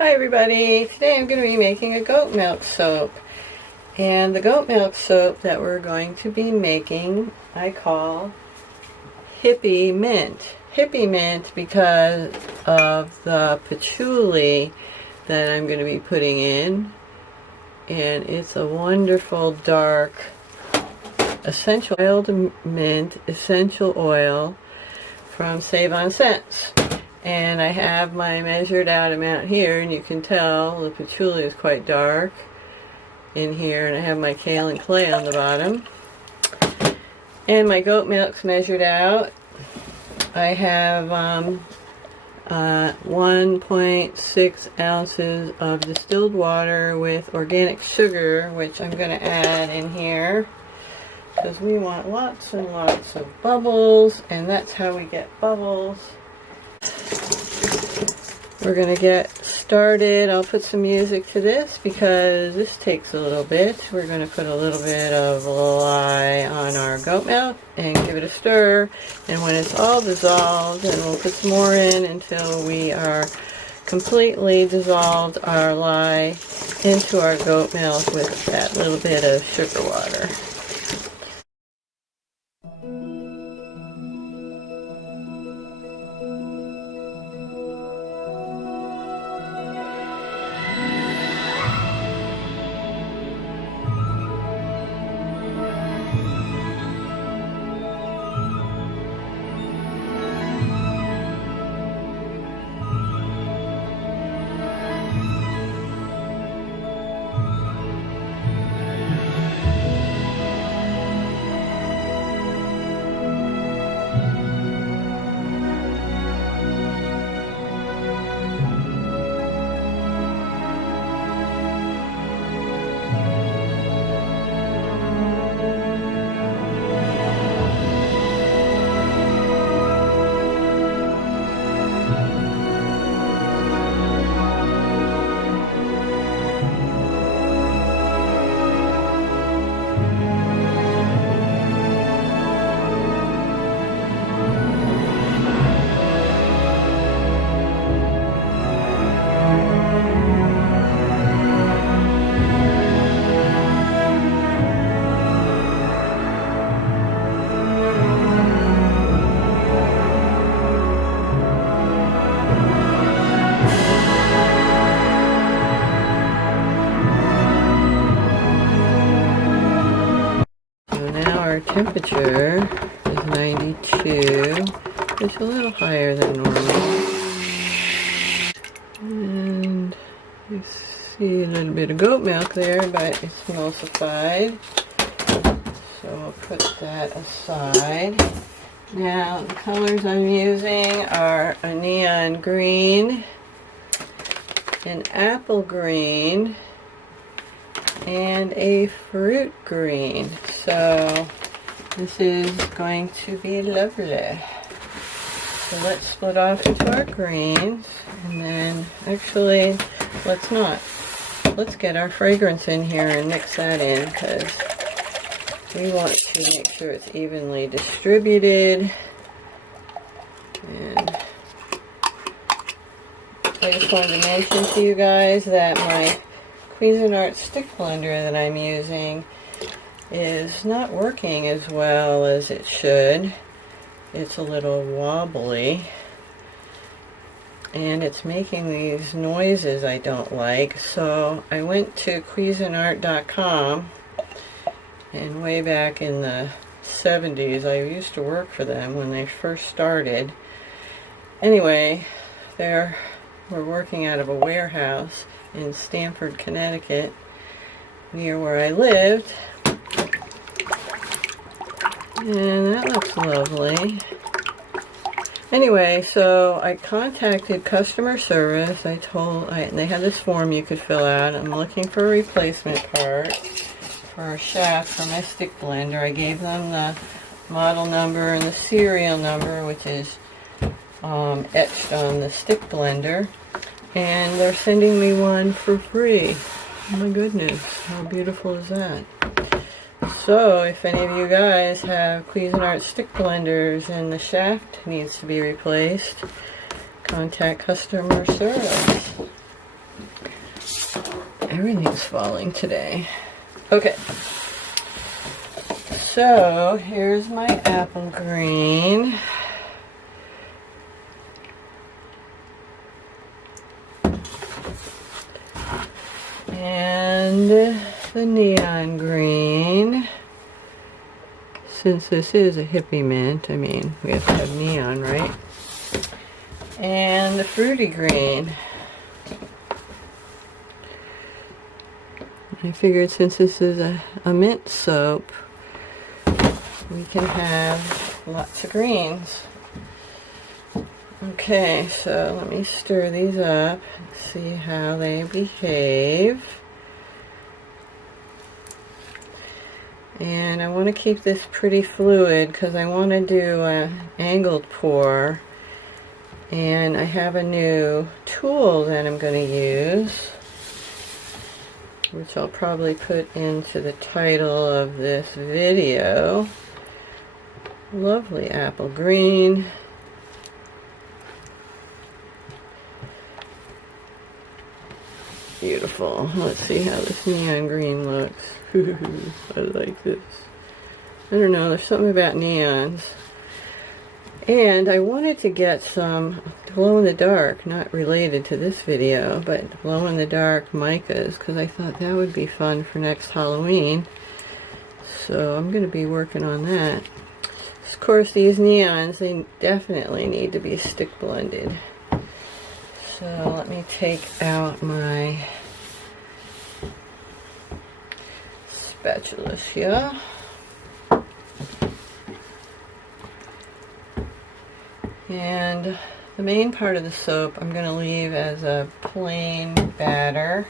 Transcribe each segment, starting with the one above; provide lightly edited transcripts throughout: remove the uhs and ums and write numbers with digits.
Hi everybody, today I'm going to be making a goat milk soap, and the goat milk soap that we're going to be making I call Hippy Mint. Hippy Mint because of the patchouli that I'm going to be putting in, and it's a wonderful dark essential oil mint essential oil from SwanSoapandSuch. And I have my measured out amount here, and you can tell the patchouli is quite dark in here, and I have my kale and clay on the bottom. And my goat milk's measured out. I have 1.6 ounces of distilled water with organic sugar, which I'm going to add in here because we want lots and lots of bubbles, and that's how we get bubbles. We're going to get started. I'll put some music to this because this takes a little bit. We're going to put a little bit of lye on our goat milk and give it a stir. And when it's all dissolved, then we'll put some more in until we are completely dissolved our lye into our goat milk with that little bit of sugar water. Our temperature is 92, it's a little higher than normal, and you see a little bit of goat milk there, but it's emulsified, so I'll put that aside. Now the colors I'm using are a neon green, an apple green, and a fruit green. So this is going to be lovely. So let's split off into our greens, and then actually let's not. Let's get our fragrance in here and mix that in because we want to make sure it's evenly distributed. And I just wanted to mention to you guys that my Cuisinart stick blender that I'm using is not working as well as it should. It's a little wobbly, and it's making these noises I don't like. So I went to Cuisinart.com, and way back in the 70s I used to work for them when they first started. Anyway, we're working out of a warehouse in Stamford, Connecticut, near where I lived, and that looks lovely. Anyway, so I contacted customer service. And they had this form you could fill out. I'm looking for a replacement part for a shaft for my stick blender. I gave them the model number and the serial number, which is etched on the stick blender. And they're sending me one for free. Oh my goodness, how beautiful is that? So if any of you guys have Cuisinart stick blenders and the shaft needs to be replaced, contact customer service. Everything's falling today. Okay. So, here's my apple green. And the neon green. Since this is a Hippy Mint, I mean, we have to have neon, right? And the fruity green. I figured since this is a mint soap, we can have lots of greens. Okay, so let me stir these up and see how they behave. And I want to keep this pretty fluid because I want to do an angled pour. And I have a new tool that I'm going to use, which I'll probably put into the title of this video. Lovely apple green. Beautiful. Let's see how this neon green looks. I like this. I don't know, there's something about neons. And I wanted to get some glow-in-the-dark, not related to this video, but glow-in-the-dark micas, because I thought that would be fun for next Halloween. So I'm going to be working on that. Of course, these neons, they definitely need to be stick blended. So let me take out my spatulas here. And the main part of the soap I'm going to leave as a plain batter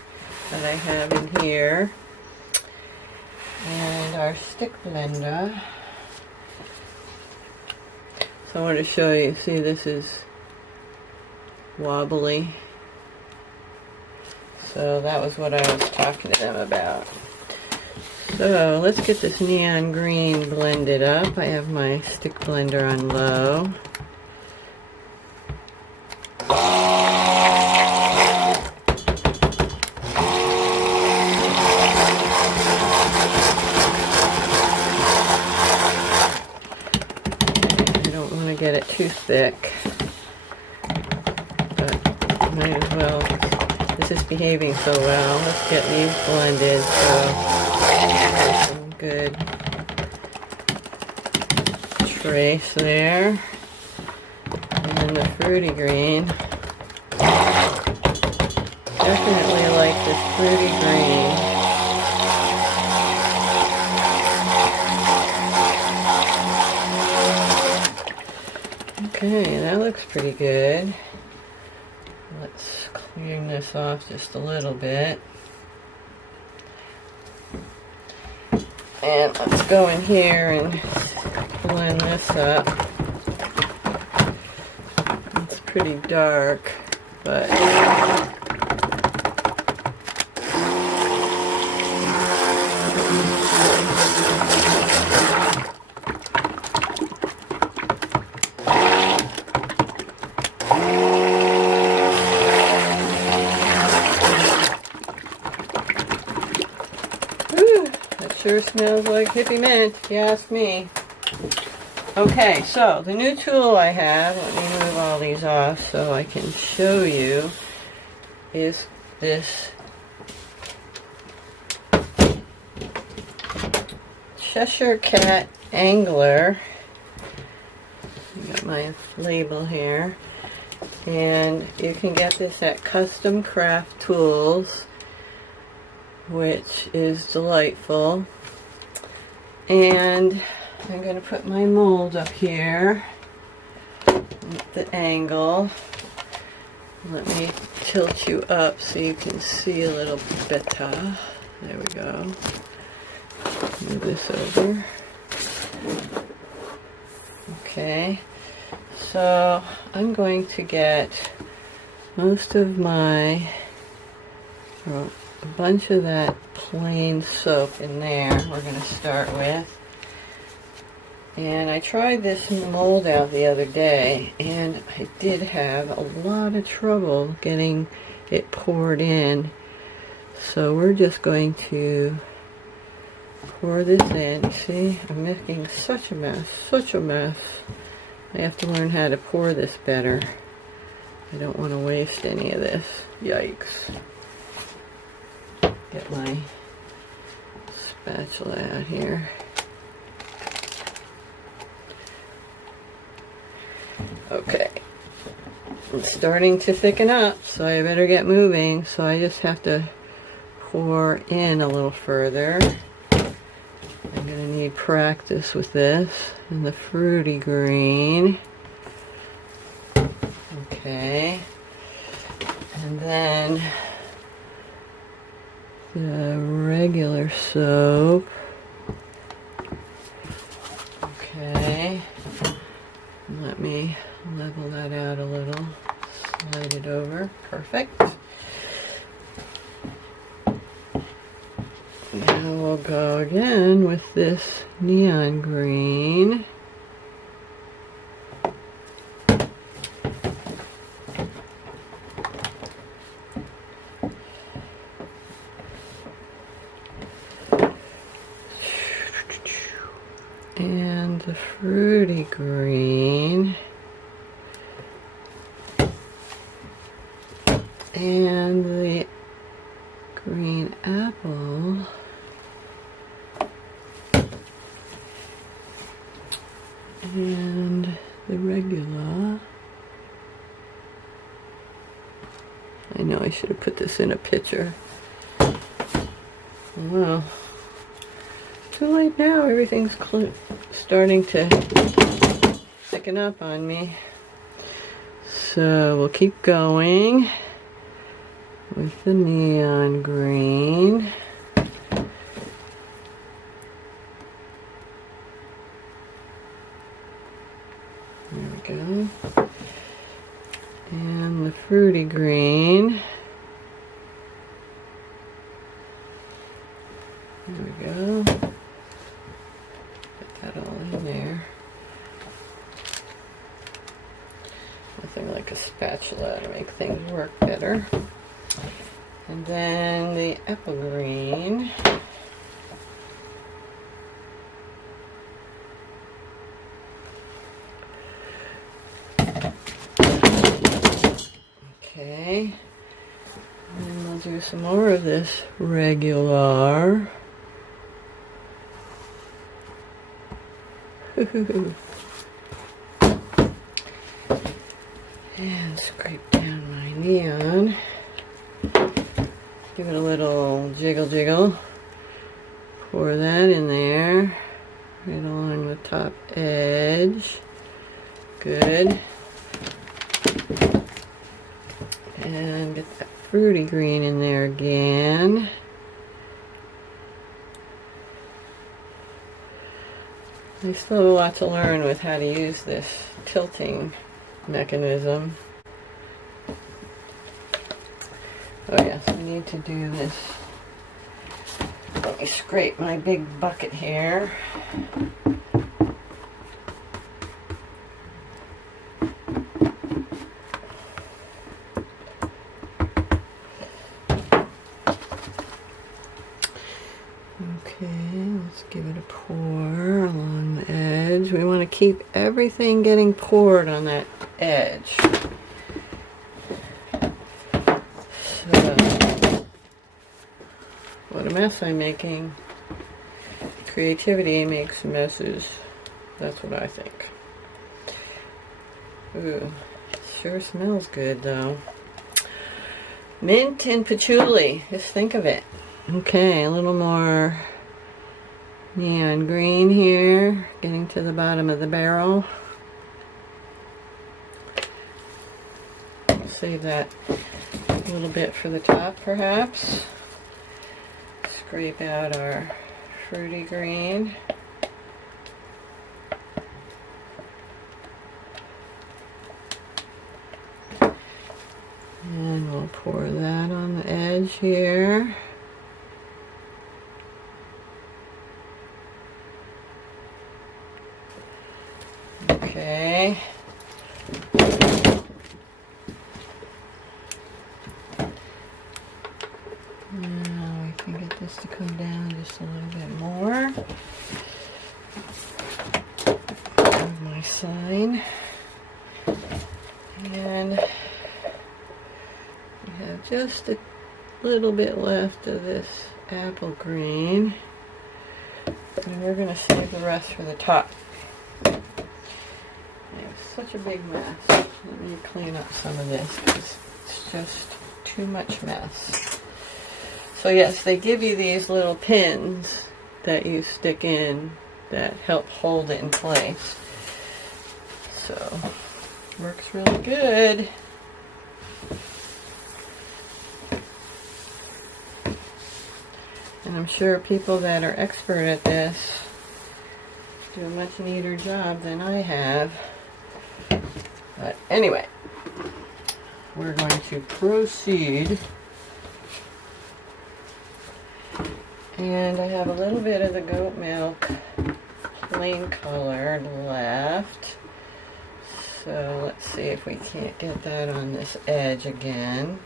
that I have in here. And our stick blender. So I want to show you, see this is wobbly. So that was what I was talking to them about. So let's get this neon green blended up. I have my stick blender on low. Get it too thick, but might as well. This is behaving so well. Let's get these blended so some good trace there. And then the fruity green. Definitely like this fruity green. Okay, that looks pretty good. Let's clean this off just a little bit. And let's go in here and blend this up. It's pretty dark, but sure smells like Hippy Mint, if you ask me. Okay, so the new tool I have, let me move all these off so I can show you, is this Cheshire Cat Angler. Got my label here. And you can get this at Custom Craft Tools, which is delightful. And I'm going to put my mold up here at the angle. Let me tilt you up so you can see a little better. There we go. Move this over. Okay. So I'm going to get most of my, a bunch of that plain soap in there we're going to start with. And I tried this mold out the other day, and I did have a lot of trouble getting it poured in. So we're just going to pour this in. See, I'm making such a mess, such a mess. I have to learn how to pour this better. I don't want to waste any of this. Yikes. Get my spatula out here. Okay. It's starting to thicken up, so I better get moving. So I just have to pour in a little further. I'm going to need practice with this and the fruity green. Okay. And then the regular soap. Okay. Let me level that out a little. Slide it over. Perfect. Now we'll go again with this neon green. And the fruity green. And the green apple. And the regular. I know I should have put this in a picture. Well, too late now. Everything's starting to thicken up on me. So we'll keep going with the neon green. There we go. And the fruity green. There we go. Put that all in there. Nothing like a spatula to make things work better. And then the apple green. Okay. And we'll do some more of this regular. And scrape down my neon. Give it a little jiggle jiggle. Pour that in there. Right along the top edge. Good. And get that fruity green in there again. I still have a lot to learn with how to use this tilting mechanism. Oh yes, I need to do this. Let me scrape my big bucket here. Let's give it a pour along the edge. We want to keep everything getting poured on that edge. So, what a mess I'm making. Creativity makes messes. That's what I think. Ooh, it sure smells good though. Mint and patchouli. Just think of it. Okay, a little more neon green here, getting to the bottom of the barrel. Save that a little bit for the top, perhaps. Scrape out our fruity green. And we'll pour that on the edge here. Okay. And And we have just a little bit left of this apple green. And we're going to save the rest for the top. I have such a big mess. Let me clean up some of this because it's just too much mess. So yes, they give you these little pins that you stick in that help hold it in place. So, works really good. And I'm sure people that are expert at this do a much neater job than I have. But anyway, we're going to proceed. And I have a little bit of the goat milk plain colored left. So let's see if we can't get that on this edge again.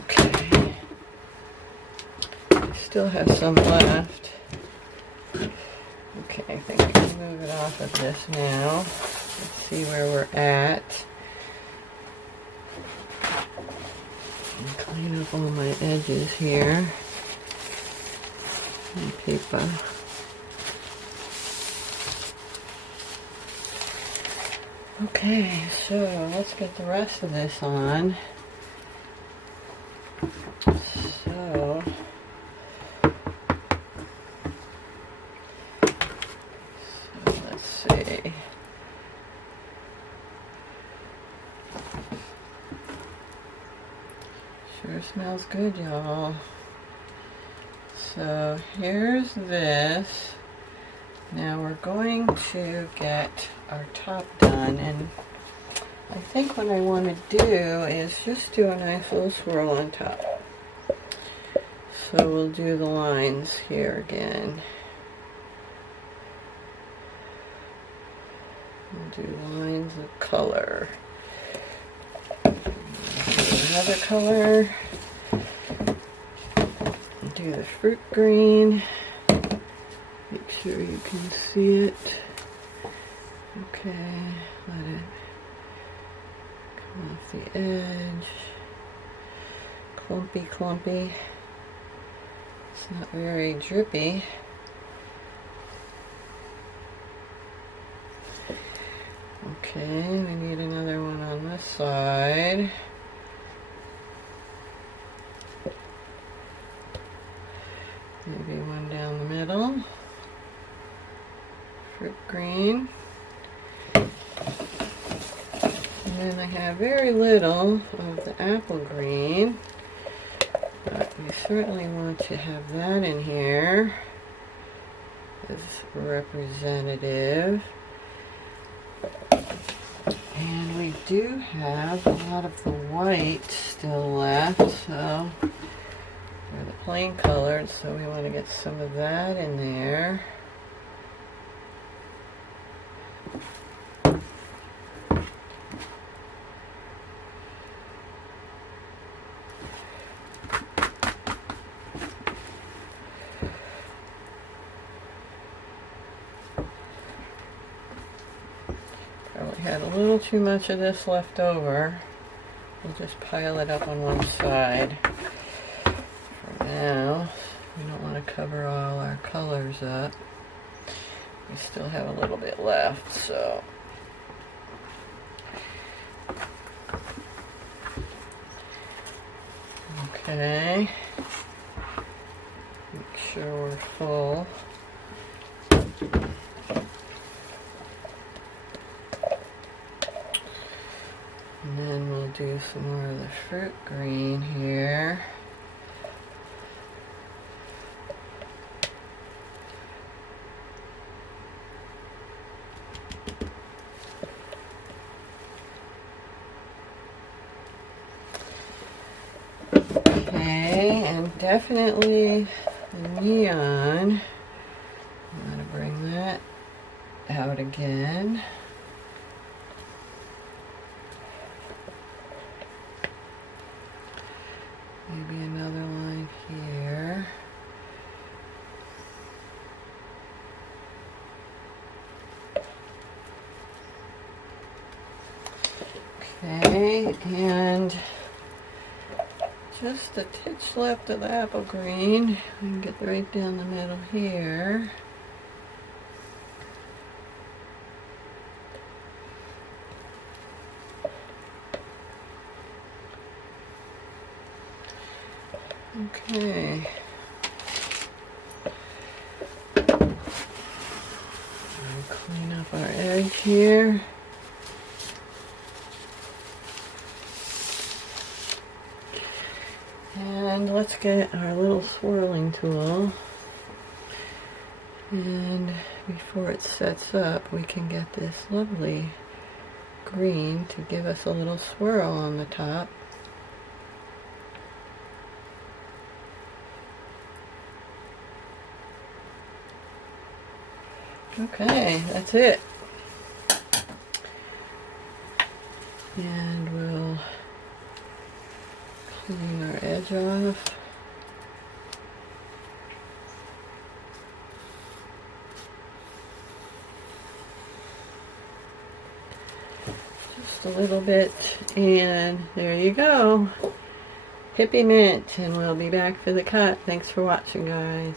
Okay. I still have some left. Okay, I think I can move it off of this now. Let's see where we're at. And clean up all my edges here. And paper. Okay, so let's get the rest of this on. So let's see. Sure smells good, y'all. So here's this. Now we're going to get our top done, and I think what I want to do is just do a nice little swirl on top. So we'll do the lines here again. We'll do lines of color. Another color. Do the fruit green. Make sure you can see it. Okay, let it come off the edge. Clumpy, clumpy. It's not very drippy. Okay, we need another one on this side. Maybe one down the middle. Fruit green. And then I have very little of the apple green. But we certainly want to have that in here as representative. And we do have a lot of the white still left, so for the plain colored, so we want to get some of that in there. Had a little too much of this left over. We'll just pile it up on one side for now. We don't want to cover all our colors up. We still have a little bit left, so okay. Make sure we're full. And then we'll do some more of the fruit green here. Okay, and definitely the neon. I'm going to bring that out again. Maybe another line here. And just a titch left of the apple green. We can get right down the middle here. Okay. Clean up our edge here. And let's get our little swirling tool. And before it sets up, we can get this lovely green to give us a little swirl on the top. Okay, that's it. And we'll clean our edge off. Just a little bit, and there you go. Hippy Mint, and we'll be back for the cut. Thanks for watching, guys.